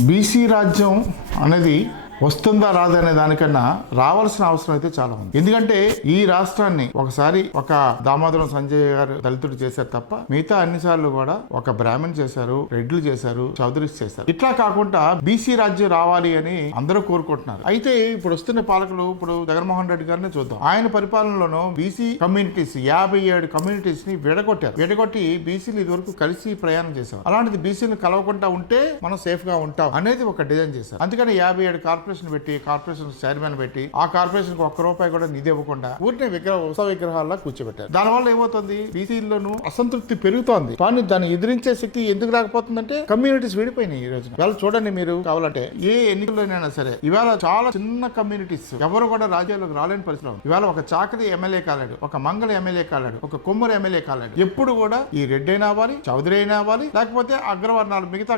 BC రాజ్యం అనేది వస్తుందా రాదా అనే దానికన్నా రావాల్సిన అవసరం అయితే చాలా ఉంది. ఎందుకంటే ఈ రాష్ట్రాన్ని ఒకసారి ఒక దామోదరం సంజయ్ గారు దళితుడు చేశారు తప్ప మిగతా అన్ని సార్లు కూడా ఒక బ్రాహ్మణ్ చేశారు రెడ్లు చేశారు చౌదరీస్ చేశారు. ఇట్లా కాకుండా బీసీ రాజ్యం రావాలి అని అందరూ కోరుకుంటున్నారు. అయితే ఇప్పుడు వస్తున్న పాలకులు ఇప్పుడు జగన్మోహన్ రెడ్డి గారిని చూద్దాం. ఆయన పరిపాలనలోనూ బీసీ కమ్యూనిటీస్ యాభై ఏడు కమ్యూనిటీస్ని విడగొట్టారు. విడగొట్టి బీసీలు ఇదివరకు కలిసి ప్రయాణం చేశారు అలాంటిది బీసీలు కలవకుండా ఉంటే మనం సేఫ్గా ఉంటాం అనేది ఒక డిజైన్ చేశారు. అందుకని యాభై ఏడు కార్పొరేషన్ పెట్టి కార్పొరేషన్ చైర్మన్ పెట్టి ఆ కార్పొరేషన్ ఒక్క రూపాయి కూడా నిధి ఇవ్వకుండా ఊరిని విగ్రహ ఉత్సవ విగ్రహాల్లో కూర్చోబెట్టారు. దానివల్ల ఏమవుతుంది? బీసీల్లోనూ అసంతృప్తి పెరుగుతోంది. కానీ దాన్ని ఎదిరించే శక్తి ఎందుకు రాకపోతుందంటే కమ్యూనిటీస్ విడిపోయినాయి ఈ రోజున. ఇవాళ చూడండి మీరు కావాలంటే ఏ ఎన్నికల్లోనైనా సరే ఇవాళ చాలా చిన్న కమ్యూనిటీస్ ఎవరు కూడా రాజ్యాల్లోకి రాలేని పరిస్థితి ఇవాళ ఒక చాకరి ఎమ్మెల్యే కాలేడు ఒక మంగళ ఎమ్మెల్యే కాలేడు ఒక కుమ్మరి ఎమ్మెల్యే కాలేడు. ఎప్పుడు కూడా ఈ రెడ్డి అయినా అవ్వాలి చౌదరి అయినా అవ్వాలి లేకపోతే అగ్రవర్ణాలు మిగతా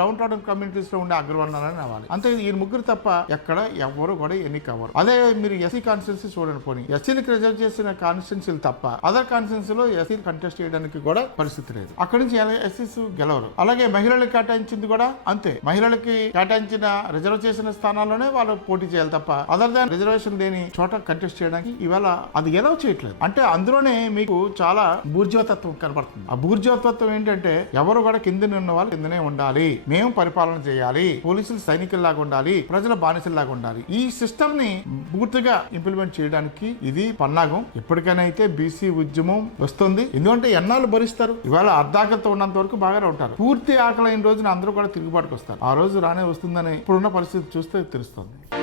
డౌన్ టౌన్ కమ్యూనిటీస్లో ఉండే అగ్రవర్ణాలని అవ్వాలి. అంతే ఈ ముగ్గురు తప్ప ఎక్కడ ఎవరు కూడా ఎన్నిక అవ్వరు అదే మీరు ఎస్సీ కాన్స్టిట్యూన్సీ చూడండి పోనీ. ఎస్సీలకు రిజర్వ్ చేసిన కాన్స్టిట్యూన్సీలు తప్ప అదర్ కాన్స్టిట్యూన్సీ లో ఎస్సీ కంటెస్ట్ చేయడానికి కూడా పరిస్థితి లేదు. అక్కడి నుంచి ఎస్సీస్ గెలవరు. అలాగే మహిళలకు కేటాయించింది కూడా అంతే. మహిళలకి కేటాయించిన రిజర్వ్ చేసిన స్థానాల్లోనే వాళ్ళు పోటీ చేయాలి తప్ప అదర్ దాన్ రిజర్వేషన్ లేని చోట కంటెస్ట్ చేయడానికి ఇవాళ అది ఎలా చేయట్లేదు? అంటే అందులోనే మీకు చాలా బూర్జోతత్వం కనబడుతుంది. ఆ బూర్జోతత్వం ఏంటంటే ఎవరు కూడా కింద ఉన్న వాళ్ళు కిందనే ఉండాలి. మేము పరిపాలన చేయాలి. పోలీసులు సైనికుల్లాగా ఉండాలి. ప్రజల బానిసల్లాగా ఉండాలి. ఈ సిస్టమ్ని పూర్తిగా ఇంప్లిమెంట్ చేయడానికి ఇది పన్నాగం. ఎప్పటికైనా అయితే బీసీ ఉద్యమం వస్తుంది. ఎందుకంటే ఎన్నాళ్ళు భరిస్తారు? ఇవాళ అర్ధాకలతో ఉన్నంత వరకు బాగానే ఉంటారు. పూర్తి ఆకలి అయిన రోజున అందరూ కూడా తిరుగుబాటుకు వస్తారు ఆ రోజు రానే వస్తుందని ఇప్పుడున్న పరిస్థితి చూస్తే తెలుస్తుంది.